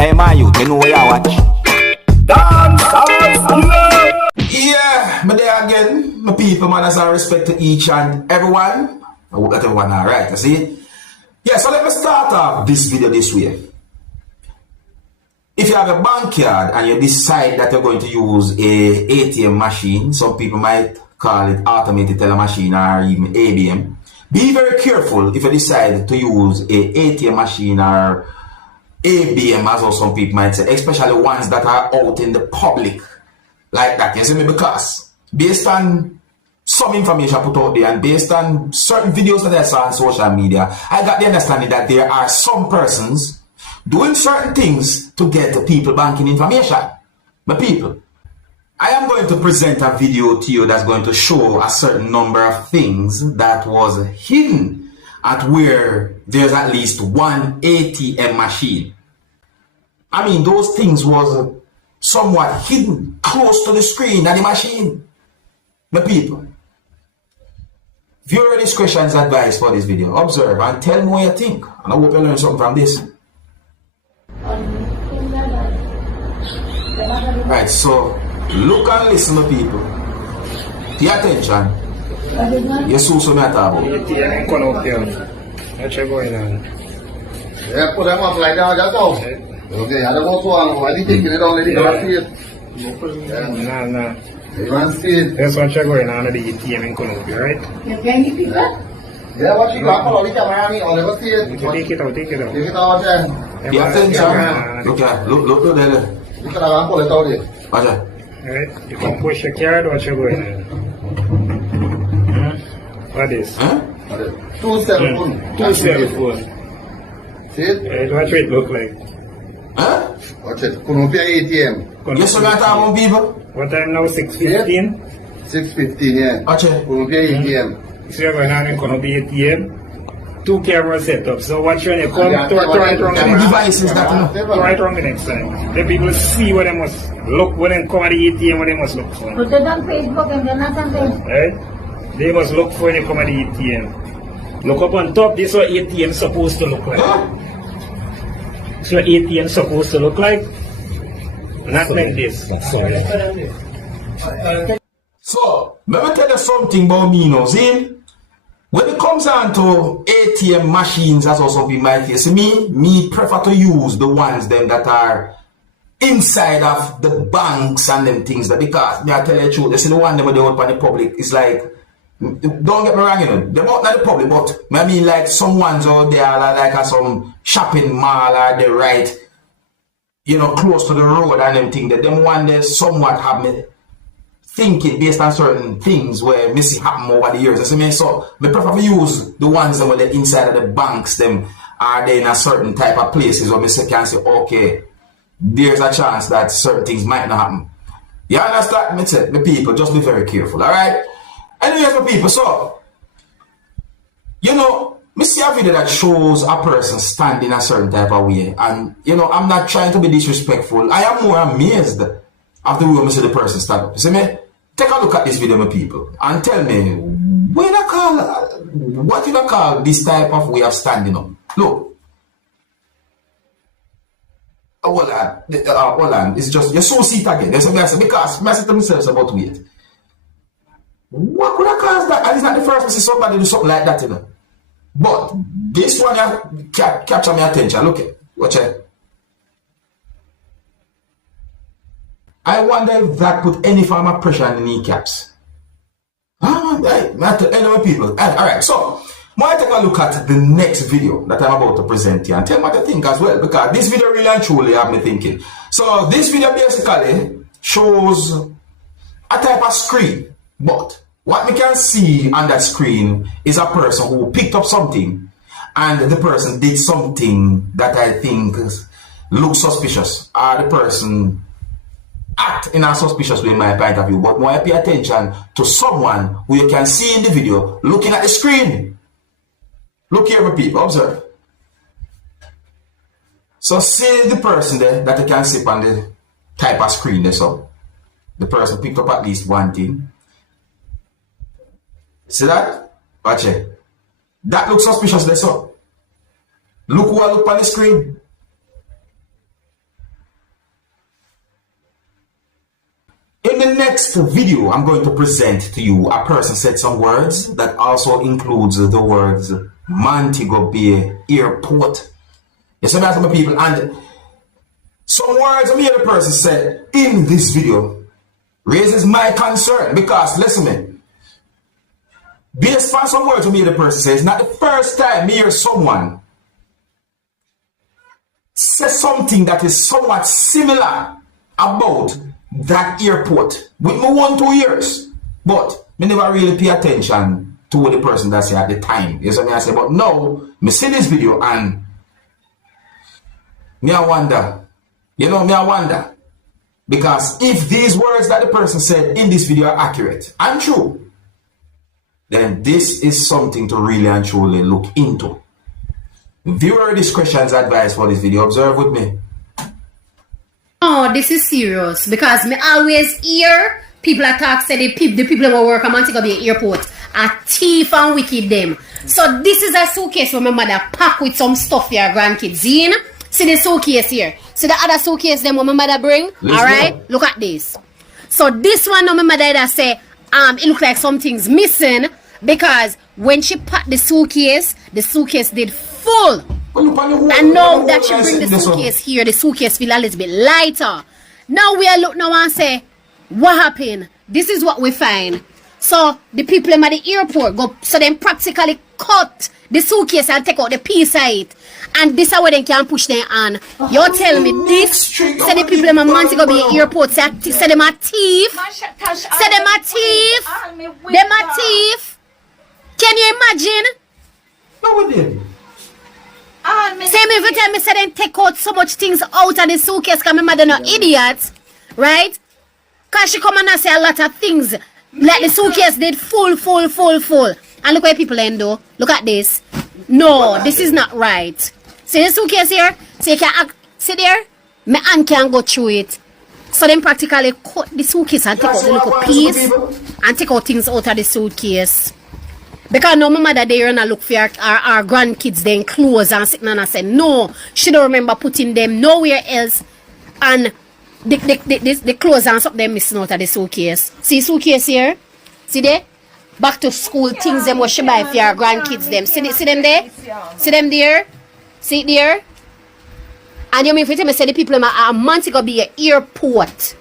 Hey, my youth, you know where you watch? Dancehall skilla. Yeah, but there again, my people, man, as I respect to each and everyone. I hope that everyone alright, you see? Yeah, so let me start off this video this way. If you have a backyard and you decide that you're going to use a ATM machine, some people might call it automated teller machine or even ABM. Be very careful if you decide to use a ATM machine or ABM, as well some people might say, especially ones that are out in the public like that. You see me? Because based on some information put out there and based on certain videos that I saw on social media, I got the understanding that there are some persons doing certain things to get the people banking information. My people, I am going to present a video to you that's going to show a certain number of things that was hidden at where there's at least one ATM machine. I mean, those things was somewhat hidden close to the screen of the machine. My people, viewer discretion is advised for this video. Observe and tell me what you think. And I hope you learn something from this. Right, so look and listen to people. Pay attention. You saw some at all. Yeah, what's going on? Yeah, put them up like that, that's all. Okay, I don't want to, I didn't take it already, but I see it. Nah. You want to see it? That's what's going on at the ATM in Colombia, right? You can you pick that? Yeah, what you got, all the camera, I'll never see it. Take it out. Take it out, yeah. Pay attention. Look there. You can have pull it out there. Watch it. Right? You can push your card, what's going on? What is? Huh? 274. 274. See it? Right, what it look like? Huh? Watch it. Colombia ATM. You saw that on people? What time now? 6:15? 615, yeah. Watch it. Colombia ATM. So you're going on in Colombia ATM. 2 cameras set up. So watch when you come, try it wrong the Any next time. devices that Try it wrong the next time. The people see what they must look when they come at the ATM, what they must look for. Put it on Facebook and then on Facebook. Right? They must look for when they come at the ATM. Look up on top, this is what ATM supposed to look like. This is what ATM supposed to look like. Not like this. So, let me tell you something about me now, see? When it comes down to ATM machines, as also be my case, me prefer to use the ones them that are inside of the banks and them things that, because me I tell you the truth, they see the one them they out in the public, it's like, don't get me wrong, you know, they're not the public, but I mean like some ones out there are like at some shopping mall or they right, you know, close to the road and them thing, that them one they somewhat have me thinking based on certain things where me see happen over the years. So me prefer to use the ones that were inside of the banks, them are they in a certain type of places where me can say, okay, there's a chance that certain things might not happen. You understand? Me say, the people, just be very careful, alright? Anyways, my people, so, you know, me see a video that shows a person standing a certain type of way, and, you know, I'm not trying to be disrespectful. I am more amazed after we see the person stand up. You see me? Take a look at this video, my people, and tell me, what do you call this type of way of standing up? Look. Hold on. It's just, you're so seat again. There's something I say, because I said to myself about weight. What could I cause that? And it's not the first time I see somebody do something like that, you know. But this one capture my attention. Look at, watch it. I wonder if that put any form of pressure on the kneecaps. Anyway, people. Alright, so I take a look at the next video that I'm about to present here and tell me what I think as well, because this video really and truly have me thinking. So this video basically shows a type of screen, but what we can see on that screen is a person who picked up something and the person did something that I think looks suspicious, or the person act in a suspicious way in my point of view. But more I pay attention to someone who you can see in the video looking at the screen. Look here, my people, observe. So see the person there that you can see on the type of screen there. So the person picked up at least one thing. See that? Watch it. That looks suspicious there, so. Look who I look on the screen. the next video I'm going to present to you, a person said some words that also includes the words Montego Bay Airport. You see that, some people, and some words the other person said in this video raises my concern because, listen to me, based on some words the other person says, it's not the first time me hear someone say something that is somewhat similar about that airport with me 1-2 years, but me never really pay attention to what the person that say at the time. You see me I say, but now me see this video and me I wonder, me I wonder, because if these words that the person said in this video are accurate and true, then this is something to really and truly look into. Viewer discretion is advised for this video. Observe with me. Oh, this is serious because me always hear people attack say the people who work at Montego Bay Airport are thief and wicked them. So this is a suitcase where my mother pack with some stuff for your grandkids in. See the suitcase here. See the other suitcase them what my mother bring. Alright, look at this. So this one now my mother that say it look like something's missing because when she packed the suitcase did full. And now that she bring the suitcase here, the suitcase feel a little bit lighter. Now we are look now and say, what happened? This is what we find. So the people at the airport go, so them practically cut the suitcase and take out the piece of it. And this is where they can push them on. You tell me this? Say the people at Montego Bay Airport say them a thief. Say them a thief. Them a thief. Can you imagine? No, we did. Same every time me say them take out so much things out of the suitcase because my mother no idiot, right? Because she come and say a lot of things. Like the suitcase did full. And look where people end though. Look at this. No, this is not right. See the suitcase here? So you can see there? My hand can go through it. So them practically cut the suitcase and take out the little piece and take out things out of the suitcase. Because no, my mother there and I look for our grandkids then clothes and sitting and I said no, she don't remember putting them nowhere else. And the clothes and something them missing out of the suitcase. See suitcase here? See there? Back to school things them what she buy for our grandkids them. See them there? See them there? See it there? And you mean for me say the people are Montego Bay Airport.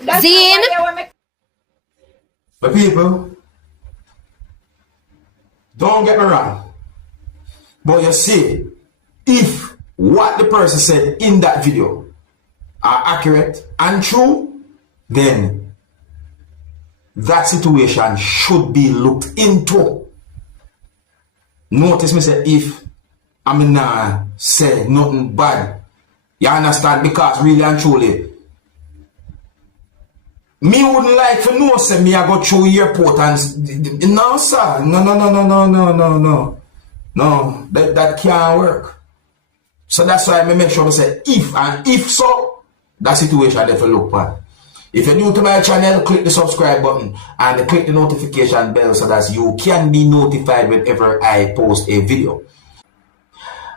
Zine? But people, don't get me wrong, but you see, if what the person said in that video are accurate and true, then that situation should be looked into. Notice me say if I'm not say nothing bad, you understand, because really and truly, me wouldn't like to know say me I go through airport and no sir, no, that can't work. So that's why I make sure to say if so, that situation they look at. If you're new to my channel, click the subscribe button and click the notification bell so that you can be notified whenever I post a video.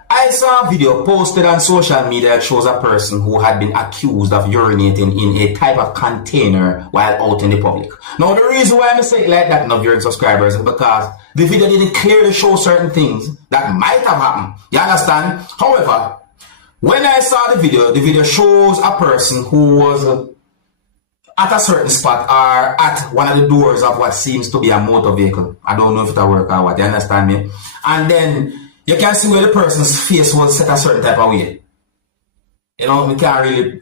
I saw a video posted on social media that shows a person who had been accused of urinating in a type of container while out in the public. Now the reason why I say it like that, now viewing subscribers, is because the video didn't clearly show certain things that might have happened. You understand? However, when I saw the video shows a person who was at a certain spot or at one of the doors of what seems to be a motor vehicle. I don't know if it'll work or what, you understand me? And then you can see where the person's face was set a certain type of way. You know, we can't really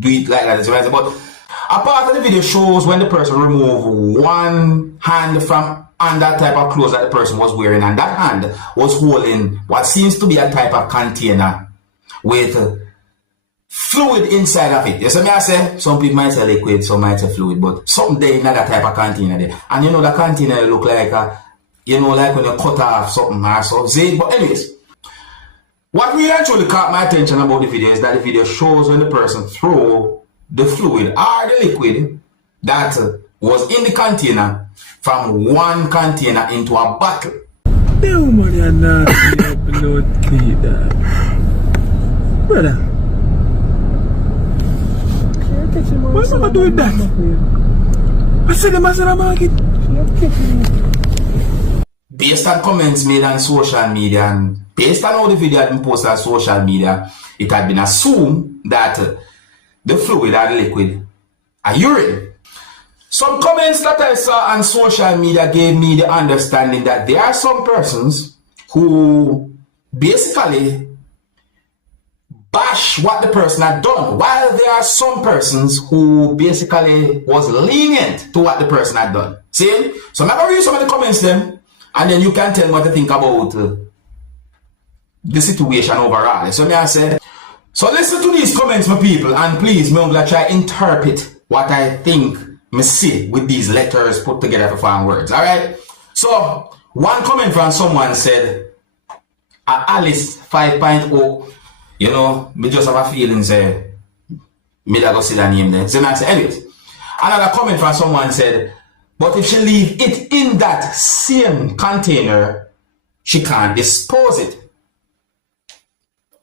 do it like that. But a part of the video shows when the person removed one hand from under type of clothes that the person was wearing, and that hand was holding what seems to be a type of container with fluid inside of it. You see me I say? Some people might say liquid, some might say fluid, but something there in that type of container there. And you know the container look like like when you cut off something or something. But anyways, what really actually caught my attention about the video is that the video shows when the person throw the fluid or the liquid that was in the container from one container into a bottle. No money and not upload cleaner. Brother. Why am I do with that? I said them as in a market. Based on comments made on social media and based on how the video had been posted on social media, it had been assumed that the fluid or the liquid are urine. Some comments that I saw on social media gave me the understanding that there are some persons who basically bash what the person had done, while there are some persons who basically was lenient to what the person had done. See? So I'm going to read some of the comments then, and then you can tell me what you think about the situation overall. So I say, so listen to these comments, my people, and please, I'm going to try to interpret what I think me see with these letters put together to form words. Alright? So, one comment from someone said, Alice 5.0, you know, me just have a feeling say, me da go see the name there. So I say, anyways, another comment from someone said, but if she leave it in that same container, she can't dispose it.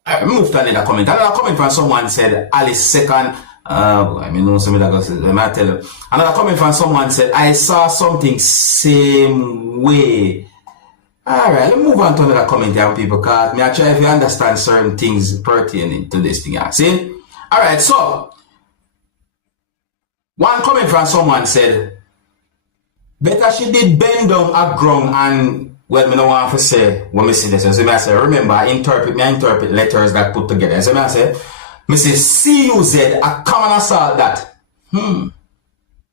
I moved to another comment. Another comment from someone said, Alice second. I mean, no, somebody that goes, let me tell you. Another comment from someone said, I saw something same way. Alright, let's move on to another comment here, people, because me I try to understand certain things pertaining to this thing. See? Alright, so one comment from someone said, better she did bend down a ground and well, me no want to say when me see this. So me I say, remember, I interpret letters that put together. So me I say, me say CUZ, a common assault that. You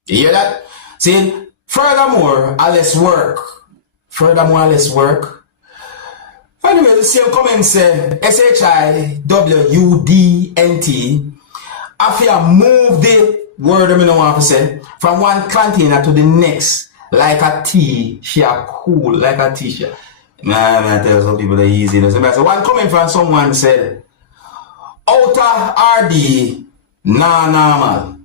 hear that? See, furthermore, less work. Anyway, the same comment say SHIWUDNT. After you move the word I don't want to say from one container to the next, like a tea, she are cool, like a t-shirt. Nah, I tell some people are easy. So one comment from someone said, outer RD, normal.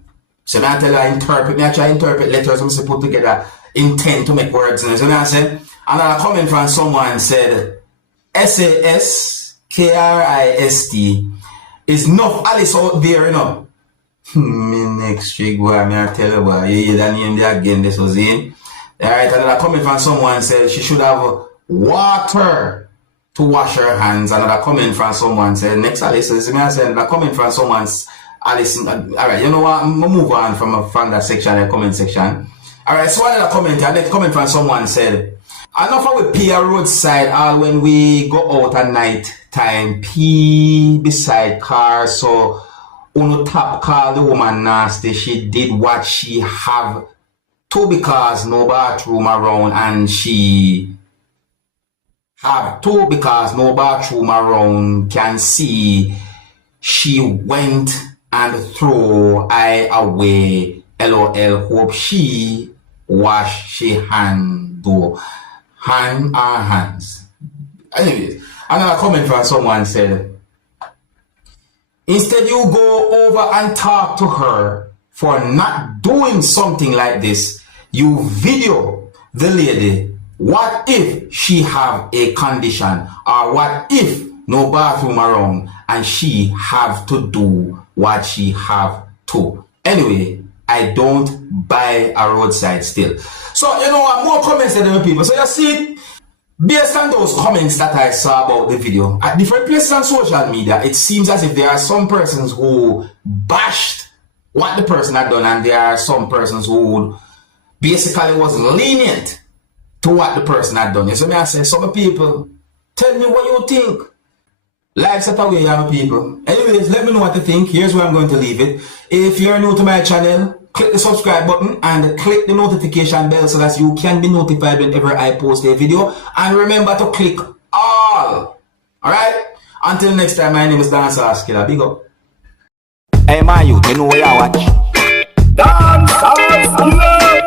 So I tell you, I try to interpret letters and put together intent to make words. So I said, another comment from someone said, SASKRIST is enough Alice out there, you know. Me next week, boy, me I tell you, boy, you hear that name there again, this was in. Alright, another comment from someone said she should have water to wash her hands. Another comment from someone said, next Alice, I said, another comment from someone's Alice. Alright, you know what? I'm gonna move on from that section, the comment section. Alright, so another comment, next comment from someone said, enough of we pee a roadside when we go out at night time, pee beside cars, so uno tap call the woman nasty. She did what she have to because no bathroom around, and she have to because no bathroom around can see. She went and threw I away. LOL. Hope she wash she hand do. Hand our hands. Anyways, another comment from someone said, instead you go over and talk to her for not doing something like this. You video the lady. What if she have a condition, or what if no bathroom around and she have to do what she have to? Anyway, I don't buy a roadside still. So, you know what, more comments than other people. So you see, based on those comments that I saw about the video, at different places on social media, it seems as if there are some persons who bashed what the person had done, and there are some persons who basically was lenient to what the person had done. So I say, some people, tell me what you think. Live set away, young people. Anyways, let me know what you think. Here's where I'm going to leave it. If you're new to my channel, click the subscribe button and click the notification bell so that you can be notified whenever I post a video. And remember to click all. Alright? Until next time, my name is Dancehall Skilla. Big up. Hey, my youth, you know where I watch. Dancehall Skilla.